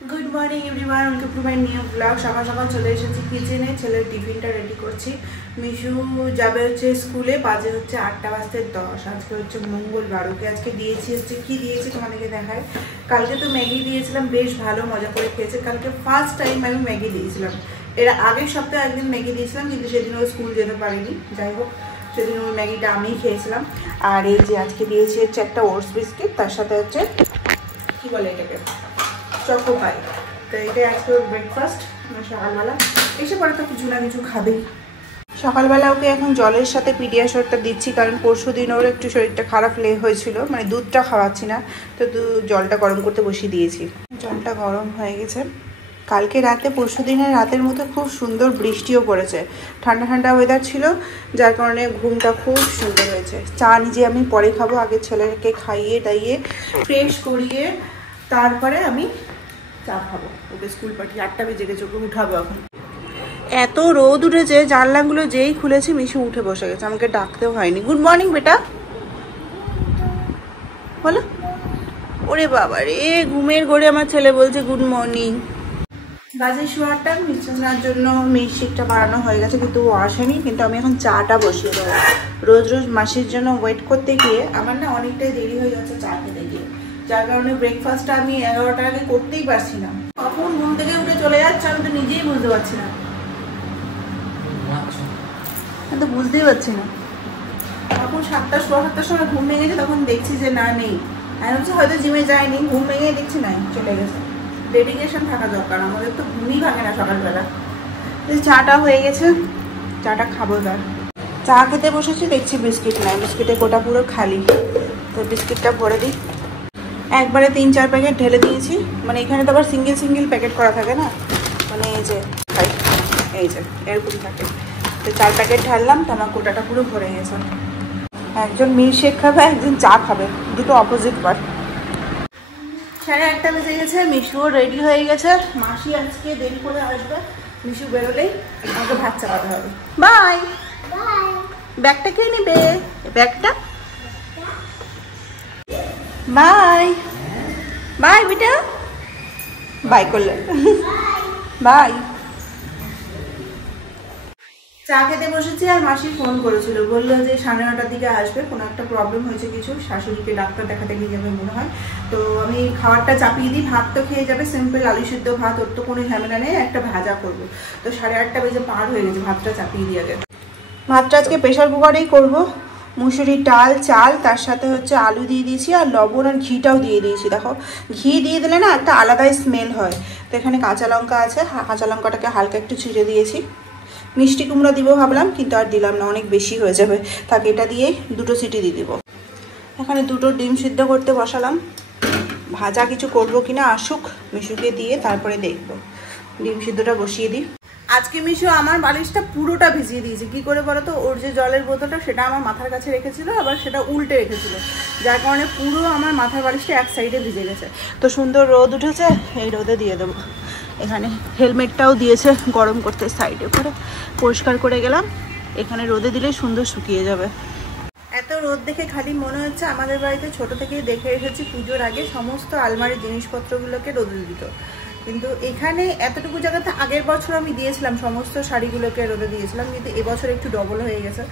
Good morning everyone, welcome to my new blog. সকাল সকাল চলে এসেছি কিচেনে, ছেলের টিফিনটা রেডি করছি। মিশু যাবে হচ্ছে স্কুলে, বাজে হচ্ছে 8টা বাজতে 10। আজকে হচ্ছে মঙ্গলবার, ওকে আজকে দিয়েছি হচ্ছে কি দিয়েছি তোমাদেরকে দেখায়। কালকে তো ম্যাগি দিয়েছিলাম, বেশ ভালো মজা করে খেয়েছে। কালকে ফার্স্ট টাইম আমি ম্যাগি দিয়েছিলাম। এর আগের সপ্তাহে একদিন ম্যাগি দিয়েছিলাম, কিন্তু সেদিন ও স্কুল যেতে পারিনি। যাই হোক, সেদিন ওই ম্যাগিটা আমিই খেয়েছিলাম। আর এই যে আজকে দিয়েছি হচ্ছে একটা ওটস বিস্কিট, তার সাথে হচ্ছে কি বলে এটাকে, চকো পাই। তো এটাই আজকে ব্রেকফাস্ট সকালবেলা। এসে পরে তো কিছু না কিছু খাবেই। সকালবেলা ওকে এখন জলের সাথে পিডিয়াশোরটা দিচ্ছি, কারণ পরশু দিন ওর একটু শরীরটা খারাপ হয়েছিল, মানে দুধটা খাওয়াচ্ছি না, তো জলটা গরম করতে বসিয়ে দিয়েছি। জলটা গরম হয়ে গেছে। কালকে রাতে পরশু দিনের রাতের মতো খুব সুন্দর বৃষ্টিও পড়েছে, ঠান্ডা ঠান্ডা ওয়েদার ছিল, যার কারণে ঘুমটা খুব সুন্দর হয়েছে। চা নিজে আমি পরে খাবো, আগে ছেলেকে খাইয়ে দাইয়ে ফ্রেশ করিয়ে তারপরে আমি চা খাবো। ওকে স্কুল পাঠিয়ে 8টা বেজে গেছে, ওকে উঠাবো এখন। এত রোদ উঠেছে, জানলাগুলো যেই খুলেছি মিশু উঠে বসে গেছে, আমাকে ডাকতেও হয়নি। গুড মর্নিং বেটা বলো। ওরে বাবা রে, ঘুমের ঘোরে আমার ছেলে বলছে গুড মর্নিং। বাজে 8টা, মিশনের জন্য মিল্কশেকটা বানানো হয়ে গেছে, কিন্তু ও আসেনি। কিন্তু আমি এখন চাটা বসিয়ে দেবো। রোজ রোজ মাসির জন্য ওয়েট করতে গিয়ে আমার না অনেকটাই দেরি হয়ে যাচ্ছে চা খেতে গিয়ে, যার কারণে ব্রেকফাস্টটা আমি 11টার আগে করতেই পারছি না। কখন ঘুম থেকে উঠে চলে যাচ্ছে আমি তো নিজেই বুঝতে পারছি না, আমি তো বুঝতেই পারছি না। তখন 7টা 7:15 সময় ঘুম ভেঙে গেছে, তখন দেখছি যে না নেই। আমি হচ্ছে হয়তো জিমে যায়নি, ঘুম ভেঙে দেখছি নাই চলে গেছে। ডেডিকেশন থাকা দরকার, আমাদের তো ঘুমই ভাঙে না সকালবেলা। চাটা হয়ে গেছে, চাটা খাবো। তার চা খেতে বসেছি, দেখছি বিস্কিট নাই, বিস্কিটের গোটা পুরো খালি। তো বিস্কিটটা ভরে দিই। একবারে 3-4 প্যাকেট ঢেলে দিয়েছি, মানে এখানে তো আবার সিঙ্গেল সিঙ্গেল প্যাকেট করা থাকে না, মানে এই যে এরকম থাকে। তো 4 প্যাকেট ঢাললাম, তো আমার গোটাটা পুরো ভরে গেছে। একজন মিল্কশেক খাবে, একজন চা খাবে, দুটো অপোজিট পার্ট। 8:30 বেজে গেছে, মিশুও রেডি হয়ে গেছে। মাসি আজকে দেরি করে আসবে, মিশু বেরোলেই আমাকে ভাত চাপাতে হবে। বাই। ব্যাগটা কে নিবে? ব্যাগটা বাই বাই বেটা, বাই করলে বাই। চা খেতে বসেছি, আর মাসি ফোন করেছিল, বললো যে 9:30টার দিকে আসবে, কোনো একটা প্রবলেম হয়েছে কিছু, শাশুড়িকে ডাক্তার দেখাতে নিয়ে যাবে মনে হয়। তো আমি খাবারটা চাপিয়ে দিই, ভাত তো খেয়ে যাবে, সিম্পল আলু সিদ্ধ ভাত, ওর তো কোনো ঝামেলা নেই, একটা ভাজা করবো। তো 8:30 বেজে পার হয়ে গেছে, ভাতটা চাপিয়ে দিয়ে আগে। ভাতটা আজকে প্রেশার কুকারেই করবো। মুসুরির ডাল, চাল, তার সাথে হচ্ছে আলু দিয়ে দিয়েছি, আর লবণ আর ঘিটাও দিয়ে দিয়েছি। দেখো, ঘি দিয়ে দিলে না একটা আলাদাই স্মেল হয়। তো এখানে কাঁচা লঙ্কা আছে, কাঁচা লঙ্কাটাকে হালকা একটু ছিঁড়ে দিয়েছি। মিষ্টি কুমড়া দিব ভাবলাম, কিন্তু আর দিলাম না, অনেক বেশি হয়ে যাবে। তাকে এটা দিয়ে 2টো সিটি দিয়ে দিব। এখানে 2টো ডিম সিদ্ধ করতে বসালাম। ভাজা কিছু করবো কিনা আসুক, মিশুকে দিয়ে তারপরে দেখবো। ডিম সিদ্ধটা বসিয়ে দিই। আজকে মিশু আমার বালিশটা পুরোটা ভিজিয়ে দিয়েছে। কি করে বলো তো, ওর যে জলের বোতলটা সেটা আমার মাথার কাছে রেখেছিল, আবার সেটা উল্টে রেখেছিল, যার কারণে পুরো আমার মাথার বালিশটা এক সাইডে ভিজে গেছে। তো সুন্দর রোদ উঠেছে, এই রোদে দিয়ে দেবো। এখানে হেলমেটটাও দিয়েছে গরম করতে, সাইডে করে পরিষ্কার করে গেলাম। এখানে রোদে দিলে সুন্দর শুকিয়ে যাবে। এত রোদ দেখে খালি মনে হচ্ছে আমাদের বাড়িতে ছোট থেকেই দেখে এসেছি পুজোর আগে সমস্ত আলমারির জিনিসপত্রগুলোকে রোদে দিত, কিন্তু এখানে এতটুকু জায়গাতে আগের বছর আমি দিয়েছিলাম, সমস্ত শাড়িগুলোকে রোদে দিয়েছিলাম, কিন্তু এবছর একটু ডবল হয়ে গেছে।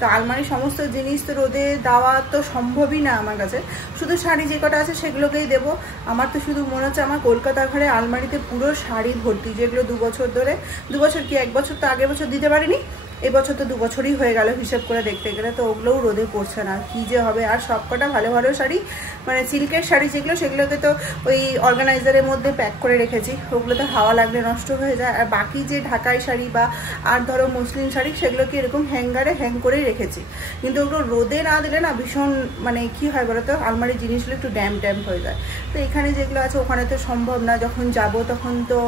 তো আলমারির সমস্ত জিনিস তো রোদে দেওয়া তো সম্ভবই না আমার কাছে, শুধু শাড়ি যে কটা আছে সেগুলোকেই দেবো। আমার তো শুধু মনে হচ্ছে আমার কলকাতা ঘরে আলমারিতে পুরো শাড়ি ভর্তি, যেগুলো 2 বছর ধরে, 2 বছর কি 1 বছর তো আগের বছর দিতে পারিনি, এবছর তো 2 বছরই হয়ে গেল হিসেব করে দেখতে গেলে। তো ওগুলোও রোদে পড়ছে না, কী যে হবে। আর সবকটা ভালো ভালো শাড়ি, মানে সিল্কের শাড়ি যেগুলো, সেগুলোকে তো ওই অর্গানাইজারের মধ্যে প্যাক করে রেখেছি, ওগুলোতে হাওয়া লাগলে নষ্ট হয়ে যায়। আর বাকি যে ঢাকাই শাড়ি বা আর ধরো মুসলিম শাড়ি, সেগুলোকে এরকম হ্যাঙ্গারে হ্যাং করেই রেখেছি। কিন্তু ওগুলো রোদে না দিলে না ভীষণ, মানে কি হয় বলো তো, আলমারির জিনিসগুলো একটু ড্যাম্প হয়ে যায়। তো এখানে যেগুলো আছে ওখানে তো সম্ভব না, যখন যাব তখন তো।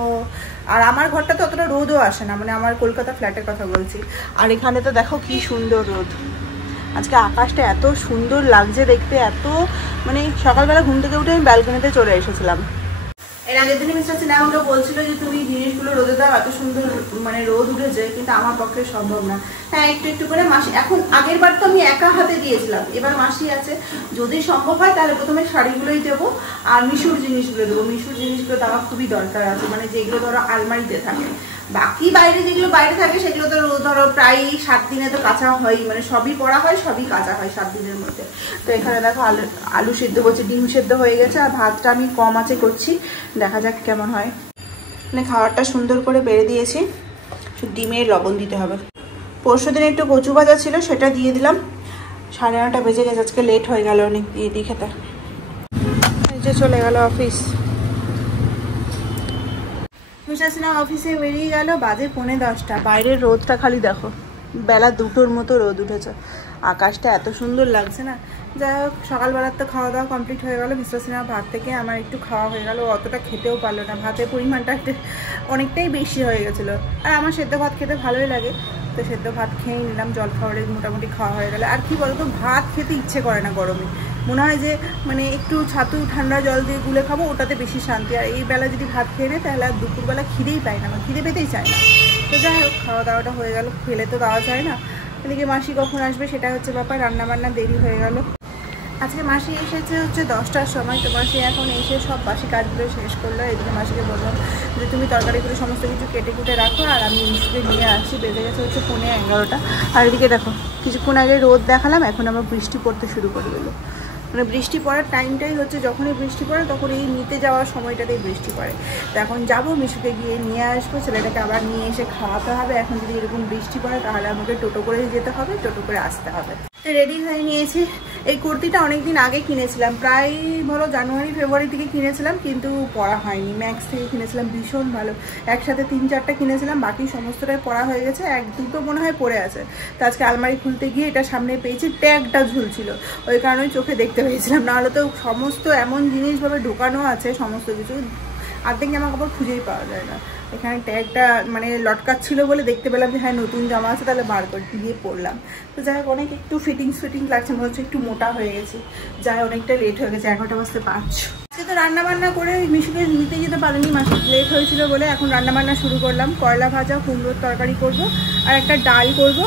আর আমার ঘরটা তো অতটা রোদও আসে না, মানে আমার কলকাতা ফ্ল্যাটের কথা বলছি। আর এখানে তো দেখো কি সুন্দর রোদ, আজকে আকাশটা এত সুন্দর লাগছে দেখতে, এত মানে সকালবেলা ঘুম থেকে উঠে আমি ব্যালকনিতে চলে এসেছিলাম। এর আগের দিনে মিস্টার সিনহা আমাকে বলছিল যে তুমি জিনিসগুলো রোদে দাও, এত সুন্দর মানে রোদ উঠেছে, কিন্তু আমার পক্ষে সম্ভব না। হ্যাঁ, একটু একটু করে মাসি, এখন আগের বার তো আমি একা হাতে দিয়েছিলাম, এবার মাসি আছে, যদি সম্ভব হয় তাহলে প্রথমে শাড়িগুলোই দেবো আর মিশুর জিনিসগুলো দেবো। মিশুর জিনিসগুলো দেওয়া খুবই দরকার আছে, মানে যেগুলো ধরো আলমারিতে থাকে। বাকি বাইরে যেগুলো বাইরে থাকে সেগুলো তো ধরো প্রায় 7 দিনে তো কাঁচা হয়, মানে সবই পরা হয়, সবই কাঁচা হয় 7 দিনের মধ্যে। তো এখানে দেখো আলু সেদ্ধ করছে, ডিম সেদ্ধ হয়ে গেছে, আর ভাতটা আমি কম আঁচে করছি, দেখা যাক কেমন হয়। মানে খাবারটা সুন্দর করে বেড়ে দিয়েছি, শুধু ডিমের লবণ দিতে হবে। পরশু দিন একটু কচু ভাজা ছিল, সেটা দিয়ে দিলাম। 9:30 বেজে গেছে, আজকে লেট হয়ে গেল অনেক দিয়ে দিয়ে খেতে। এই যে চলে গেল অফিস, মিস্টার সিনহা অফিসে বেরিয়ে গেল, বাজে 9:45। বাইরের রোদটা খালি দেখো, বেলা 2টোর মতো রোদ উঠেছে, আকাশটা এত সুন্দর লাগছে না। যাই হোক, সকালবেলার তো খাওয়া দাওয়া কমপ্লিট হয়ে গেল। মিস্টার সিনহা ভাত থেকে আমার একটু খাওয়া হয়ে গেল, অতটা খেতেও পারলো না, ভাতের পরিমাণটা অনেকটাই বেশি হয়ে গেছিলো। আর আমার সেদ্ধ ভাত খেতে ভালোই লাগে, তো সেদ্ধ ভাত খেয়ে নিলাম, জল খাবারে মোটামুটি খাওয়া হয়ে গেলো। আর কি বলতো, ভাত খেতে ইচ্ছে করে না গরমে, মনে হয় যে মানে একটু ছাতু ঠান্ডা জল দিয়ে গুলে খাবো, ওটাতে বেশি শান্তি। আর এই বেলা যদি ভাত খেয়ে নেয় তাহলে আর দুপুরবেলা খিদেই পায় না, আমার খিদে পেতেই চায় না। তো যাই হোক, খাওয়া দাওয়াটা হয়ে গেল, ফেলে তো দেওয়া যায় না। এদিকে মাসি কখন আসবে সেটা হচ্ছে ব্যাপার, রান্নাবান্না দেরি হয়ে গেল। আজকে মাসি এসেছে হচ্ছে 10টার সময়, তো মাসি এখন এসে সব বাসি কাজগুলো শেষ করলো। এদিকে মাসিকে বললাম যে তুমি তরকারিগুলো সমস্ত কিছু কেটে কুটে রাখো, আর আমি মিশুকে নিয়ে আসছি। বেজে গেছে হচ্ছে 11:15। আর এদিকে দেখো, কিছুক্ষণ আগে রোদ দেখালাম, এখন আবার বৃষ্টি পড়তে শুরু করে দিল। মানে বৃষ্টি পড়ার টাইমটাই হচ্ছে, যখনই বৃষ্টি পড়ে তখন এই নিতে যাওয়ার সময়টাতেই বৃষ্টি পড়ে। তো এখন যাবো, মিশুকে গিয়ে নিয়ে আসবো, ছেলেটাকে আবার নিয়ে এসে খাওয়াতে হবে। এখন যদি এরকম বৃষ্টি পড়ে তাহলে আমাকে টোটো করে যেতে হবে, টোটো করে আসতে হবে। রেডি হয়ে নিয়েছি। এই কুর্তিটা অনেকদিন আগে কিনেছিলাম, প্রায় বলো জানুয়ারি ফেব্রুয়ারি থেকে কিনেছিলাম, কিন্তু পরা হয়নি। ম্যাক্স থেকে কিনেছিলাম, ভীষণ ভালো, একসাথে 3-4টা কিনেছিলাম, বাকি সমস্তটাই পরা হয়ে গেছে, 1-2টো মনে হয় পরে আছে। তো আজকে আলমারি খুলতে গিয়ে এটা সামনে পেয়েছি, ট্যাগটা ঝুলছিল, ওই কারণে চোখে দেখতে পেয়েছিলাম, নাহলে তো সমস্ত এমন জিনিসভাবে ঢোকানো আছে সমস্ত কিছু, অর্ধেক জামা কাপড় খুঁজেই পাওয়া যায় না। এখানে ট্যাগটা মানে লটকাচ্ছিল বলে দেখতে পেলাম যে হ্যাঁ নতুন জামা আছে, তাহলে বার করে দিয়ে পরলাম। তো যাই হোক, অনেক একটু ফিটিংস লাগছে, মনে হচ্ছে একটু মোটা হয়ে গেছি। যাই, অনেকটা লেট হয়ে গেছে, 11:05। আজকে তো রান্নাবান্না করে মিশুকে নিতে যেতে পারিনি, মাসে লেট হয়েছিল বলে। এখন রান্নাবান্না শুরু করলাম, করলা ভাজা, কুমড়োর তরকারি করব, আর একটা ডাল করব,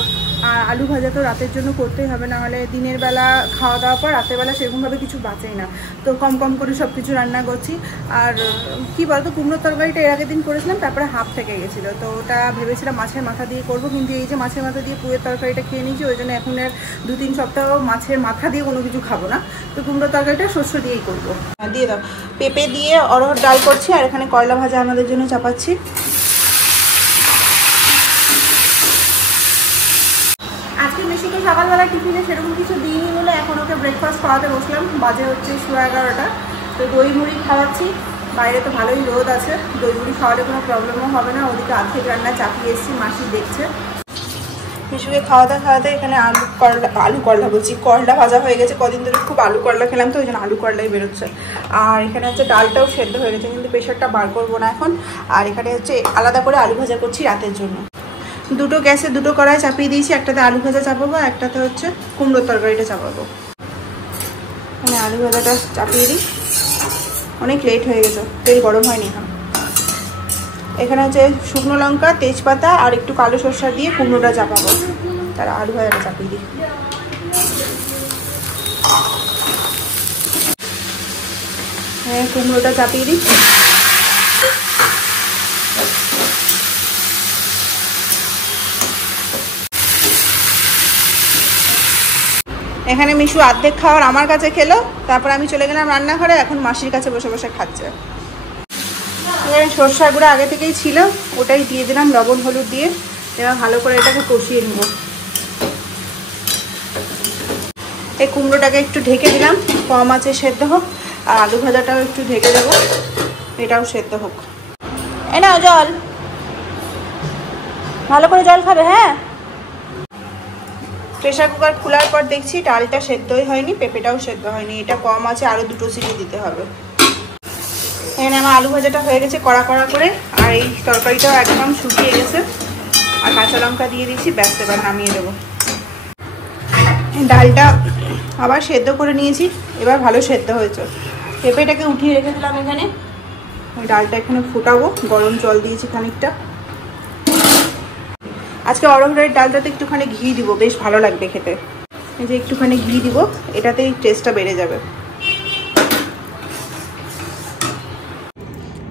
আর আলু ভাজা তো রাতের জন্য করতেই হবে, নাহলে দিনের বেলা খাওয়া দাওয়ার পর রাতের বেলা সেরকমভাবে কিছু বাঁচেই না। তো কম কম করে সব কিছু রান্না করছি। আর কি বলতো, কুমড়োর তরকারিটা এর আগের দিন করেছিলাম, তারপরে হাফ থেকে গেছিলো, তো ওটা ভেবেছিলাম মাছের মাথা দিয়ে করব, কিন্তু এই যে মাছের মাথা দিয়ে পুয়ের তরকারিটা খেয়ে নিয়েছি, ওই জন্য এখন আর 2-3 সপ্তাহ মাছের মাথা দিয়ে কোনো কিছু খাবো না। তো কুমড়োর তরকারিটা শস্য দিয়েই করবো। দিয়ে দাও, পেঁপে দিয়ে অরহর ডাল করছি, আর এখানে করলা ভাজা আমাদের জন্য চাপাচ্ছি। আজকে মিশুকে সকালবেলা টিফিনে সেরকম কিছু দিইনি বলে এখন ওকে ব্রেকফাস্ট খাওয়াতে বসলাম, বাজে হচ্ছে 11:15। তো দই মুড়ি খাওয়াচ্ছি, বাইরে তো ভালোই রোদ আছে, দই মুড়ি খাওয়ালে কোনো প্রবলেমও হবে না। ওদিকে অর্ধেক রান্না চাপিয়ে এসেছি, মাসি দেখছে। মিশুকে খাওয়াতে এখানে আলু করলা বলছি, করলা ভাজা হয়ে গেছে। কদিন ধরে খুব আলু করলা খেলাম, তো ওই জন্য আলু করলাই বেরোচ্ছে। আর এখানে হচ্ছে ডালটাও সেদ্ধ হয়ে গেছে, কিন্তু প্রেশারটা বার করবো না এখন। আর এখানে হচ্ছে আলাদা করে আলু ভাজা করছি রাতের জন্য। দুটো গ্যাসে দুটো কড়াই চাপিয়ে দিয়েছি, একটাতে আলু ভাজা চাপাবো, একটাতে হচ্ছে কুমড়োর তরকারিটা চাপাবো। মানে আলু ভাজাটা চাপিয়ে দিই, অনেক লেট হয়ে গেছে, তেল গরম হয়নি এখন। এখানে হচ্ছে শুকনো লঙ্কা, তেজপাতা আর একটু কালো সরষা দিয়ে কুমড়োটা চাপাবো, তার আলু ভাজাটা চাপিয়ে দিই। হ্যাঁ, কুমড়োটা চাপিয়ে দিই। এখানে মিশু অর্ধেক খাওয়ার আমার কাছে খেলো, তারপর আমি চলে গেলাম রান্নাঘরে, এখন মাসির কাছে বসে বসে খাচ্ছে। সরষা গুঁড়ো আগে থেকেই ছিল, ওটাই দিয়ে দিলাম লবণ হলুদ দিয়ে। এবার ভালো করে এটাকে কষিয়ে নেব। এই কুমড়োটাকে একটু ঢেকে দিলাম, কম আঁচে সেদ্ধ হোক, আর আলু ভাজাটাও একটু ঢেকে দেবো, এটাও সেদ্ধ হোক। এ নাও জল, ভালো করে জল খাবে। হ্যাঁ, প্রেশার কুকার খোলার পর দেখছি ডালটা সেদ্ধই হয়নি, পেঁপেটাও সেদ্ধ হয়নি, এটা কম আছে, আরও 2টো সিটি দিতে হবে। এখানে আমার আলু ভাজাটা হয়ে গেছে কড়া কড়া করে, আর এই তরকারিটাও একদম শুকিয়ে গেছে, আর কাঁচা লঙ্কা দিয়ে দিচ্ছি, ব্যাস এবার নামিয়ে দেবো। ডালটা আবার সেদ্ধ করে নিয়েছি, এবার ভালো সেদ্ধ হয়েছে। পেঁপেটাকে উঠিয়ে রেখেছিলাম এখানে, আমি ডালটা এখানে ফুটাবো, গরম জল দিয়েছি খানিকটা। আজকে অরহরের ডালটাতে একটুখানি ঘি দিব, বেশ ভালো লাগবে খেতে। এই যে একটুখানি ঘি দিব, এটাতেই টেস্টটা বেড়ে যাবে।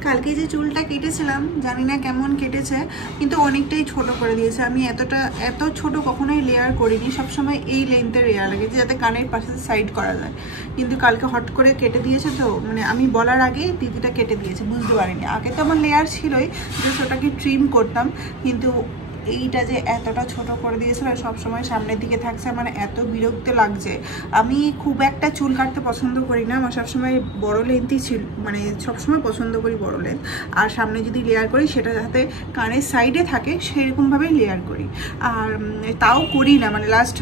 কালকে যে চুলটা কেটেছিলাম জানি না কেমন কেটেছে, কিন্তু অনেকটাই ছোট করে দিয়েছে। আমি এত ছোট কখনোই লেয়ার করিনি, সবসময় এই লেন্থের লেয়ার লাগে যাতে কানের পাশে সাইড করা যায়, কিন্তু কালকে হট করে কেটে দিয়েছে। তো মানে আমি বলার আগেই দিদিটা কেটে দিয়েছে, বুঝতে পারিনি। আগে তো আমার লেয়ার ছিলই, যে ওটাকে ট্রিম করতাম, কিন্তু এইটা যে এতটা ছোট করে দিয়েছিল, সবসময় সামনের দিকে থাকছে, মানে এত বিরক্ত লাগছে। আমি খুব একটা চুল কাটতে পছন্দ করি না, আমার সবসময় বড় লেন্থই ছিল, মানে সবসময় পছন্দ করি বড় লেন্থ। আর সামনে যদি লেয়ার করি সেটা যাতে কানের সাইডে থাকে সেরকমভাবেই লেয়ার করি। আর তাও করি না, মানে লাস্ট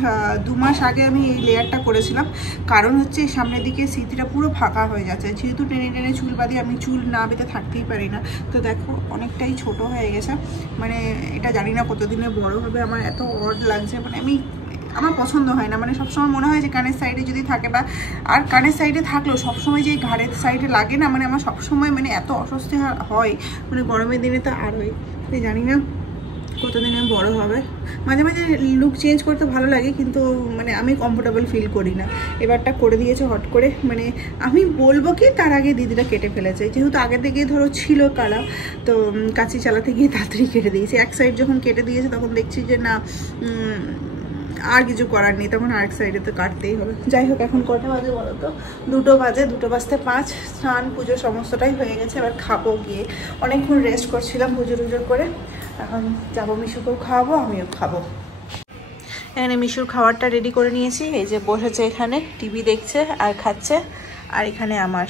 2 মাস আগে আমি এই লেয়ারটা করেছিলাম, কারণ হচ্ছে সামনের দিকে স্মৃতিটা পুরো ফাঁকা হয়ে যাচ্ছে। যেহেতু টেনে টেনে চুল বাঁধি, আমি চুল না বেঁধে থাকতেই পারি না। তো দেখো অনেকটাই ছোট হয়ে গেছে, মানে এটা জানি না কতদিনে বড় হবে। আমার এত অড লাগছে, মানে আমার পছন্দ হয় না। মানে সবসময় মনে হয় যে কানের সাইডে যদি থাকে, বা আর কানের সাইডে থাকলেও সবসময় যে ঘাড়ের সাইডে লাগে না, মানে আমার সবসময় মানে এত অস্বস্তি হয়। মানে গরমের দিনে তো আরোই, জানি না কতদিনে বড় হবে। মাঝে মাঝে লুক চেঞ্জ করতে ভালো লাগে, কিন্তু মানে আমি কমফোর্টেবল ফিল করি না। এবারটা করে দিয়েছে হট করে, মানে আমি বলবো কি তার আগে দিদিটা কেটে ফেলেছে। যেহেতু আগে থেকে ধরো ছিল কালা, তো কাঁচি চালাতে গিয়ে তাড়াতাড়ি কেটে দিয়েছে। এক সাইড যখন কেটে দিয়েছে তখন দেখছি যে না, আর কিছু করার নেই, তখন আরেক সাইডে তো কাটতেই হবে। যাই হোক, এখন কটা বাজে বলো তো? 2টো বাজে, 2টো বাজতে 5। স্নান পুজো সমস্তটাই হয়ে গেছে, এবার খাবো গিয়ে। অনেকক্ষণ রেস্ট করছিলাম পুজো টুজো করে, এখন যাবো মিশুকেও খাওয়াবো, আমিও খাবো। এখানে মিশুর খাবারটা রেডি করে নিয়েছি, এই যে বসেছে এখানে টিভি দেখছে আর খাচ্ছে। আর এখানে আমার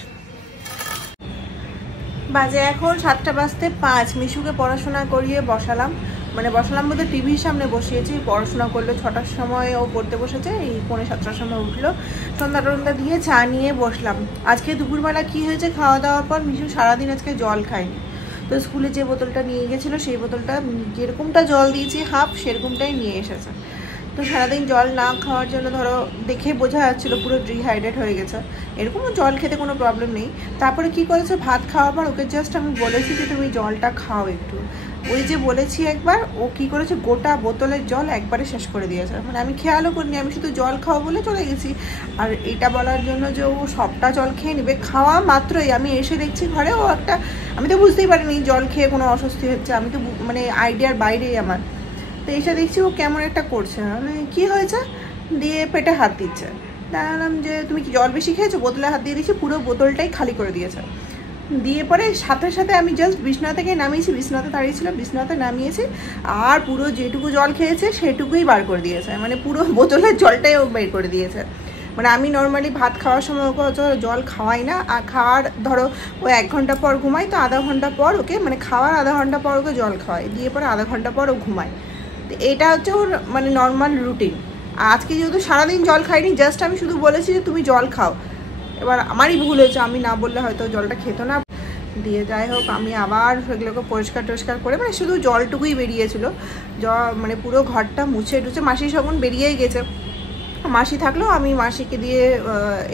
বাজে এখন 7টা বাজতে 5। মিশুকে পড়াশোনা করিয়ে বসালাম, মানে বসালাম বলতে টিভির সামনে বসিয়েছি। পড়াশোনা করলে 6টার সময় ও পড়তে বসেছে, এই 6:45টার সময় উঠলো। সন্ধ্যা টন্ধ্যা দিয়ে চা নিয়ে বসলাম। আজকে দুপুরবেলা কি হয়েছে, খাওয়া দাওয়ার পর মিশু সারাদিন আজকে জল খায়নি। তো স্কুলে যে বোতলটা নিয়ে গেছিলো সেই বোতলটা যেরকমটা জল দিয়েছি হাফ, সেরকমটাই নিয়ে এসেছে। তো সারাদিন জল না খাওয়ার জন্য ধরো দেখে বোঝা যাচ্ছিলো পুরো ডিহাইড্রেট হয়ে গেছে। এরকম জল খেতে কোনো প্রবলেম নেই। তারপরে কি করেছে, ভাত খাওয়ার পর ওকে জাস্ট আমি বলেছি যে তুমি জলটা খাও একটু। ওই যে বলেছি একবার, ও কি করেছে, গোটা বোতলের জল একবারে শেষ করে দিয়েছে। মানে আমি খেয়ালও করিনি, আমি শুধু জল খাওয়া বলে চলে গেছি। আর এটা বলার জন্য যে ও সবটা জল খেয়ে নেবে, খাওয়া মাত্রই আমি এসে দেখছি ঘরে ও একটা, আমি তো বুঝতেই পারিনি জল খেয়ে কোনো অস্বস্তি হচ্ছে, আমি তো মানে আইডিয়ার বাইরেই আমার। তো এসে দেখছি ও কেমন একটা করছে, মানে কী হয়েছে, দিয়ে পেটে হাত দিচ্ছে। জানালাম যে তুমি কি জল বেশি খেয়েছো, বোতলে হাত দিয়ে দিয়েছি, পুরো বোতলটাই খালি করে দিয়েছে। দিয়ে পরে সাথে সাথে আমি জাস্ট বিছনা থেকে নামিয়েছি, বিছনাতে দাঁড়িয়েছিল, বিছনাতে নামিয়েছি, আর পুরো যেটুকু জল খেয়েছে সেটুকুই বার করে দিয়েছে। মানে পুরো বোতলের জলটাই ও বের করে দিয়েছে। মানে আমি নর্মালি ভাত খাওয়ার সময় ওকে জল খাওয়াই না, আর খাওয়ার ধরো ও 1 ঘন্টা পর ঘুমাই, তো আধা ঘন্টা পর ওকে, মানে খাওয়ার আধা ঘন্টা পর ওকে জল খাওয়াই, দিয়ে পরে আধা ঘন্টা পর ও ঘুমায়। তো এটা হচ্ছে ওর মানে নর্মাল রুটিন। আজকে যেহেতু সারাদিন জল খাইনি, জাস্ট আমি শুধু বলেছি যে তুমি জল খাও। এবার আমারই ভুল হয়েছে, আমি না বললে হয়তো জলটা খেতো না। দিয়ে যাই হোক, আমি আবার সেগুলোকে পরিষ্কার টরিষ্কার করে, মানে শুধু জলটুকুই বেরিয়েছিল, মানে পুরো ঘরটা মুছে টুছে, মাসি সবন বেরিয়েই গেছে। মাসি থাকলেও আমি মাসিকে দিয়ে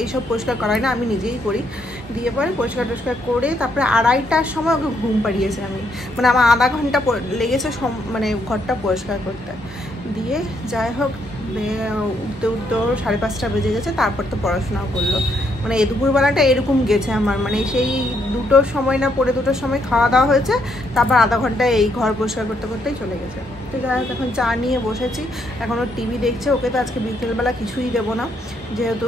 এইসব পরিষ্কার করাই না, আমি নিজেই করি। দিয়ে পরে পরিষ্কার টরিষ্কার করে তারপরে 2:30টার সময় ওকে ঘুম পাড়িয়েছে আমি, মানে আমার আধা ঘন্টা লেগেছে মানে ঘরটা পরিষ্কার করতে। দিয়ে যাই হোক, উঠতে উঠতে 5:30টা বেজে গেছে, তারপর তো পড়াশোনাও করলো। মানে এই দুপুরবেলাটা এরকম গেছে আমার, মানে সেই 2টোর সময় না পড়ে 2টোর সময় খাওয়া দাওয়া হয়েছে, তারপর আধা ঘন্টা এই ঘর পরিষ্কার করতে করতেই চলে গেছে। তো যাই হোক, এখন চা নিয়ে বসেছি, এখন ও টিভি দেখছে। ওকে তো আজকে বিকেলবেলা কিছুই দেবো না, যেহেতু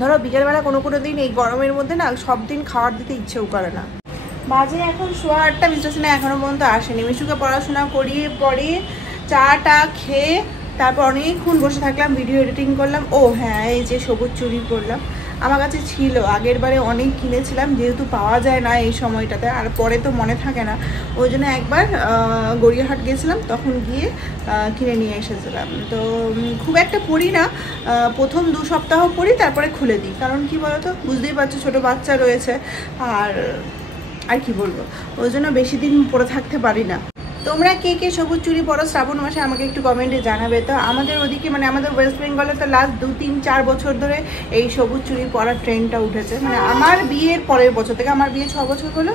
ধরো বিকেলবেলা কোনো দিন এই গরমের মধ্যে না সব দিন খাবার দিতে ইচ্ছেও করে না। বাজে এখন 8:15, মিস্টার সিনহা এখনও পর্যন্ত আসেনি। মিশুকে পড়াশোনা করিয়ে পরে চাটা খেয়ে তারপর অনেকক্ষণ বসে থাকলাম, ভিডিও এডিটিং করলাম। ও হ্যাঁ, এই যে সবুজ চুড়ি পরলাম, আমার কাছে ছিল, আগের বারে অনেক কিনেছিলাম, যেহেতু পাওয়া যায় না এই সময়টাতে, আর পরে তো মনে থাকে না, ওই জন্য একবার গড়িয়াহাট গেছিলাম, তখন গিয়ে কিনে নিয়ে এসেছিলাম। তো খুব একটা পরি না, প্রথম 2 সপ্তাহ পরি, তারপরে খুলে দিই। কারণ কি বলতো, বুঝতেই পারছো ছোটো বাচ্চা রয়েছে, আর কি বলবো, ওই জন্য বেশি দিন পরে থাকতে পারি না। তোমরা কে কে সবুজ চুড়ি পরো শ্রাবণ মাসে আমাকে একটু কমেন্টে জানাবে। তো আমাদের ওদিকে মানে আমাদের ওয়েস্ট বেঙ্গলে তো লাস্ট 2-3-4 বছর ধরে এই সবুজ চুড়ি পরার ট্রেন্ডটা উঠেছে। মানে আমার বিয়ের পরের বছর থেকে, আমার বিয়ে 6 বছর হলো,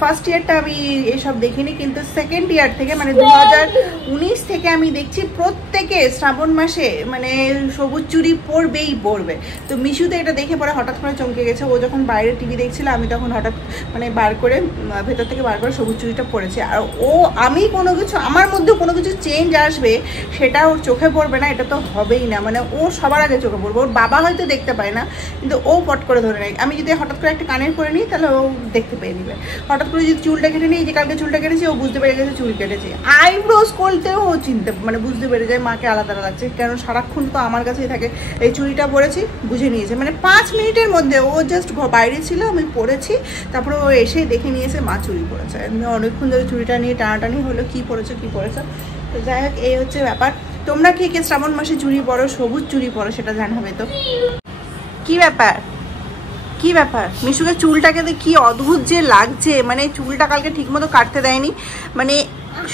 ফার্স্ট ইয়ারটা আমি এসব দেখিনি, কিন্তু সেকেন্ড ইয়ার থেকে মানে 2019 থেকে আমি দেখছি প্রত্যেকে শ্রাবণ মাসে মানে সবুজ চুড়ি পরবেই পরবে। তো মিশু তো এটা দেখে পরে হঠাৎ করে চমকে গেছে। ও যখন বাইরে টিভি দেখছিল, আমি তখন হঠাৎ মানে ভেতর থেকে বার করে সবুজ চুড়িটা পরেছে। আর ও আমি কোনো কিছু, আমার মধ্যে কোনো কিছু চেঞ্জ আসবে সেটা ওর চোখে পড়বে না, এটা তো হবেই না। মানে ও সবার আগে চোখে পড়বে। ওর বাবা হয়তো দেখতে পায় না, কিন্তু ও পট করে ধরে নেয়। আমি যদি হঠাৎ করে একটা কানের করে নিই তাহলে ও দেখতে পেয়ে নিবে। হঠাৎ করে যদি চুলটা কেটে নিই, যে কালকে চুলটা কেটেছি, ও বুঝতে পেরে গেছে চুল কেটেছে। আইব্রোজ করতেও ও চিনতে মানে বুঝতে পেরে যায় মাকে আলাদা লাগছে, কারণ সারাক্ষণ তো আমার কাছেই থাকে। এই চুড়িটা পরেছি, বুঝে নিয়েছে। মানে 5 মিনিটের মধ্যে ও জাস্ট বাইরে ছিল, আমি পরেছি, তারপরে ও এসেই দেখে নিয়েছে মা চুড়ি পরেছে। আমি অনেকক্ষণ ধরে চুড়িটা নিয়ে টানাটানি হলো, কী পরেছো কী পরেছো। তো যাই হোক, এই হচ্ছে ব্যাপার। তোমরা কে কে শ্রাবণ মাসে চুড়ি পরো, সবুজ চুড়ি পরো, সেটা জানাবে। তো কি ব্যাপার, কি ব্যাপার? মিশুকে চুলটাকে কি অদ্ভুত যে লাগছে। মানে চুলটা কালকে ঠিক মতো কাটতে দেয়নি, মানে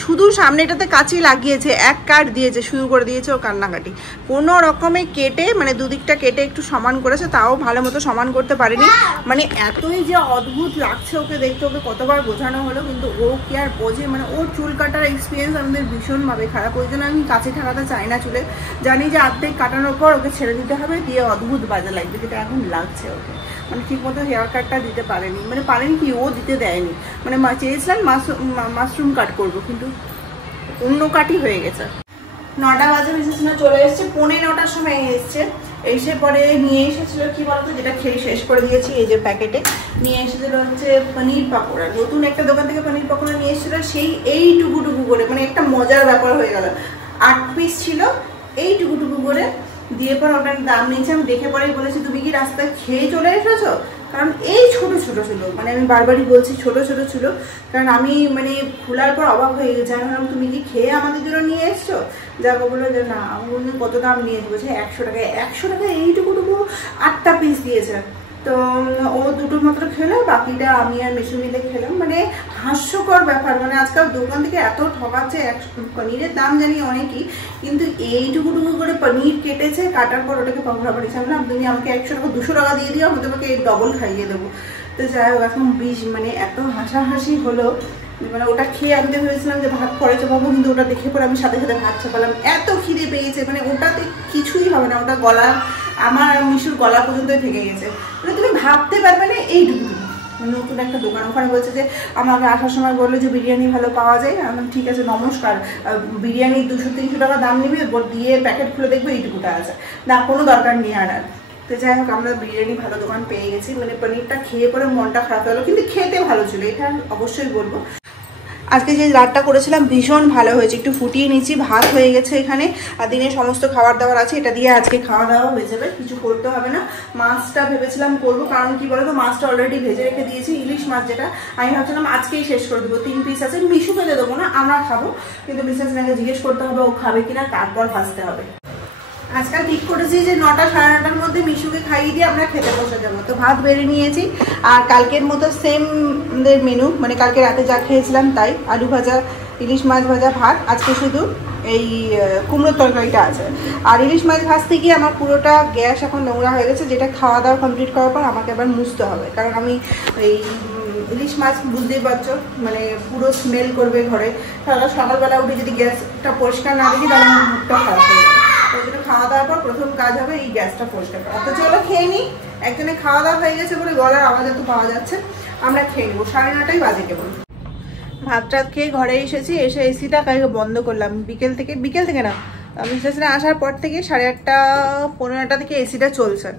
শুধু সামনেটাতে কাঁচি লাগিয়েছে, এক কাট দিয়েছে, শুরু করে দিয়েছে ও কান্নাকাটি। কোনো রকমে কেটে মানে দুদিকটা কেটে একটু সমান করেছে, তাও ভালো মতো সমান করতে পারেনি। মানে এতই যে অদ্ভুত লাগছে ওকে দেখতে, ওকে কতবার বোঝানো হলো, কিন্তু ও কি আর বোঝে। মানে ওর চুল কাটার এক্সপিরিয়েন্স আমাদের ভীষণভাবে খারাপ। ওই জন্য আমি কাছে ঠাকাতে চাই না চুলে। জানি যে অর্ধেক কাটানোর পর ওকে ছেড়ে দিতে হবে, দিয়ে অদ্ভুত বাজে লাগবে, যেটা এখন লাগছে ওকে। মানে ঠিক মতো হেয়ার কাটটা দিতে পারেনি, মানে পারেনি কি, ও দিতে দেয়নি। মানে চেয়েছিলাম মাশরুম কাট করবো, কিন্তু অন্য কাটই হয়ে গেছে। 9টা বাজে বিশেষণ চলে এসছে, 9:45টার সময় এসছে। এসে পরে নিয়ে এসেছিল কি বলতো, যেটা খেয়ে শেষ করে দিয়েছি, এই যে প্যাকেটে নিয়ে এসেছিল হচ্ছে পনির পাকোড়া। নতুন একটা দোকান থেকে পনির পাকোড়া নিয়ে এসেছিল, সেই এইটুকু করে, মানে একটা মজার ব্যাপার হয়ে গেল। 8 পিস ছিল, এইটুকু করে দিয়ে পর ওটার দাম নিয়েছে। আমি দেখে পরেই বলেছি, তুমি কি রাস্তায় খেয়ে চলে এসেছো? কারণ এই ছোট ছিল, মানে আমি বারবারই বলছি ছোট ছিল, কারণ আমি মানে খোলার পর অবাক হয়ে গেছে। আমি ভাবলাম তুমি কি খেয়ে আমাদের জন্য নিয়ে এসছো? যাবো বললো যে না। আমি বলছি কত দাম নিয়েছি? বলছে 100 টাকায়। 100 টাকায় এইটুকু 8টা পিস দিয়েছে। তো ও দুটো মাত্র খেলো, বাকিটা আমি আর মিশু মিলে খেলাম। মানে হাস্যকর ব্যাপার। মানে আজকাল দোকান থেকে এত ঠকাচ্ছে। পনিরের দাম জানি অনেকই, কিন্তু এইটুকু করে পনির কেটেছে, কাটার পর ওটাকে পাকোড়া বানিয়েছে। আমি তুমি আমাকে 100 টাকা 200 টাকা দিয়ে দিও, আমি তোমাকে ডবল খাইয়ে দেবো। তো যাই হোক, এখন মানে এত হাসাহাসি হলো। মানে ওটা খেয়ে আমি ভেবেছিলাম যে ভাত পরে চাপাবো, কিন্তু ওটা দেখে পরে আমি সাথে সাথে ভাত চাপালাম, এত খিদে পেয়েছে। মানে ওটাতে কিছুই হবে না, ওটা গলা, আমার মিশুর গলা পর্যন্তই থেকে গেছে। মানে তুমি ভাবতে পারবে না এইটুকু। নতুন একটা দোকান, ওখানে বলছে যে আমাকে আসার সময় বললো যে বিরিয়ানি ভালো পাওয়া যায়। আমি ঠিক আছে নমস্কার, বিরিয়ানি 200-300 টাকা দাম নিবি, দিয়ে প্যাকেট খুলে দেখবো এইটুকুটা আছে না, কোনো দরকার নেই আর। তো যাই হোক, আমরা বিরিয়ানি ভালো দোকান পেয়ে গেছি। মানে পনিরটা খেয়ে পরে মনটা খারাপ হলো, কিন্তু খেতে ভালো ছিল, এটা অবশ্যই বলবো। আজকে যে রাতটা করেছিলাম ভীষণ ভালো হয়েছে, একটু ফুটিয়ে নিচ্ছি, ভাত হয়ে গেছে এখানে, আর দিনের সমস্ত খাবার দাবার আছে, এটা দিয়ে আজকে খাওয়া দাওয়া হয়ে যাবে, কিছু করতে হবে না। মাছটা ভেবেছিলাম করবো, কারণ কি বলতো, মাছটা অলরেডি ভেজে রেখে দিয়েছি, ইলিশ মাছ, যেটা আমি ভাবছিলাম আজকেই শেষ করে দেবো। 3 পিস আছে, মিশু খেতে দেবো না, আমরা খাবো, কিন্তু মিসেস নাকে জিজ্ঞেস করতে হবে ও খাবে কিনা, তারপর ভাজতে হবে। আজকাল ঠিক করেছি যে 9টা সাড়ে 9টার মধ্যে মিশুকে খাইয়ে দিয়ে আমরা খেতে বসে যাবো। তো ভাত বেড়ে নিয়েছি, আর কালকের মতো সেম মেনু, মানে কালকে রাতে যা খেয়েছিলাম তাই, আলু ভাজা, ইলিশ মাছ ভাজা, ভাত। আজকে শুধু এই কুমড়োর তরকারিটা আছে। আর ইলিশ মাছ ভাজতে গিয়ে আমার পুরোটা গ্যাস এখন নোংরা হয়ে গেছে, যেটা খাওয়া দাওয়া কমপ্লিট করার পর আমাকে আবার মুছতে হবে, কারণ আমি এই ইলিশ মাছ বুঝতেই পারছো মানে পুরো স্মেল করবে ঘরে। সকালবেলা উঠে যদি গ্যাসটা পরিষ্কার না দেখি তাহলে আমার মুখটা খারাপ হয়ে যাবে। ওই জন্য খাওয়া দাওয়ার পর প্রথম কাজ হবে এই গ্যাসটা পরিষ্কার করা। তো চলো খেয়ে নিই। একজনে খাওয়া দাওয়া হয়ে গেছে বলে গলার আওয়াজ এত পাওয়া যাচ্ছে, আমরা খেয়ে নেবো। 9:30 বাজে কেবল। ভাত টাত খেয়ে ঘরে এসেছি, এসে এসিটা কালকে বন্ধ করলাম বিকেল থেকে না, মিসেসরা আসার পর থেকে 8:30-9:15 থেকে এসিটা চলছে।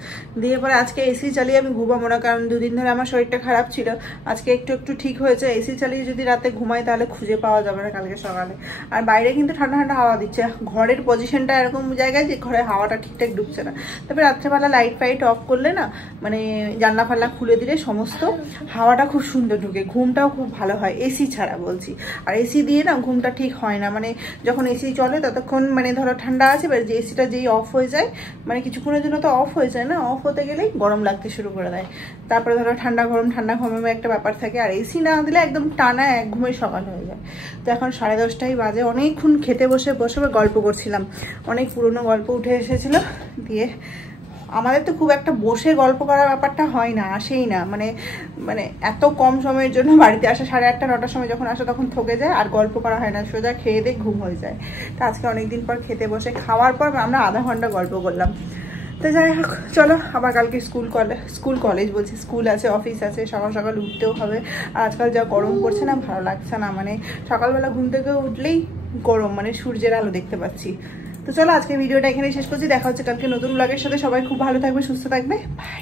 দিয়ে পরে আজকে এসি চালিয়ে আমি ঘুমাবো না, কারণ 2 দিন ধরে আমার শরীরটা খারাপ ছিল। আজকে একটু ঠিক হয়েছে। এসি চালিয়ে যদি রাতে ঘুমাই তাহলে খুঁজে পাওয়া যাবে না কালকে সকালে। আর বাইরে কিন্তু ঠান্ডা হাওয়া দিচ্ছে, ঘরের পজিশনটা এরকম জায়গায় যে ঘরে হাওয়াটা ঠিকঠাক ঢুকছে না। তবে রাত্রেবেলা লাইট ফাইট অফ করলে না, মানে জানলা ফাল্লা খুলে দিলে সমস্ত হাওয়াটা খুব সুন্দর ঢুকে, ঘুমটাও খুব ভালো হয়, এসি ছাড়া বলছি। আর এসি দিয়ে না ঘুমটা ঠিক হয় না, মানে যখন এসি চলে ততক্ষণ মানে ধরো ঠান্ডা আছে, এবার যে এসিটা যেই অফ হয়ে যায়, মানে কিছুক্ষণের জন্য তো অফ হয়ে যায় না, অফ হতে গেলেই গরম লাগতে শুরু করে দেয়। তারপরে ধরো ঠান্ডা গরম একটা ব্যাপার থাকে, আর এসি না দিলে একদম টানা এক ঘুমে সকাল হয়ে যায়। তো এখন 10:30টাই বাজে, অনেকক্ষণ খেতে বসে গল্প করছিলাম, অনেক পুরনো গল্প উঠে এসেছিলো। দিয়ে আমাদের তো খুব একটা বসে গল্প করার ব্যাপারটা হয় না, আসেই না, মানে মানে এত কম সময়ের জন্য বাড়িতে আসা, 8:30 9টার সময় যখন আসা তখন থকে যায়, আর গল্প করা হয় না, সোজা খেয়ে দিয়ে ঘুম হয়ে যায়। তো আজকে অনেকদিন পর খেতে বসে, খাওয়ার পর আমরা আধা ঘন্টা গল্প করলাম। তো যাই হোক, চলো আবার কালকে স্কুল আছে, অফিস আছে, সকাল সকাল উঠতেও হবে। আর আজকাল যা গরম পড়ছে না, ভালো লাগছে না, মানে সকালবেলা ঘুম থেকে উঠলেই গরম, মানে সূর্যের আলো দেখতে পাচ্ছি। তো চলো আজকে ভিডিওটা এখানে শেষ করছি, দেখা হচ্ছে কালকে নতুন ব্লগের সাথে। সবাই খুব ভালো থাকবে, সুস্থ থাকবে, বাই।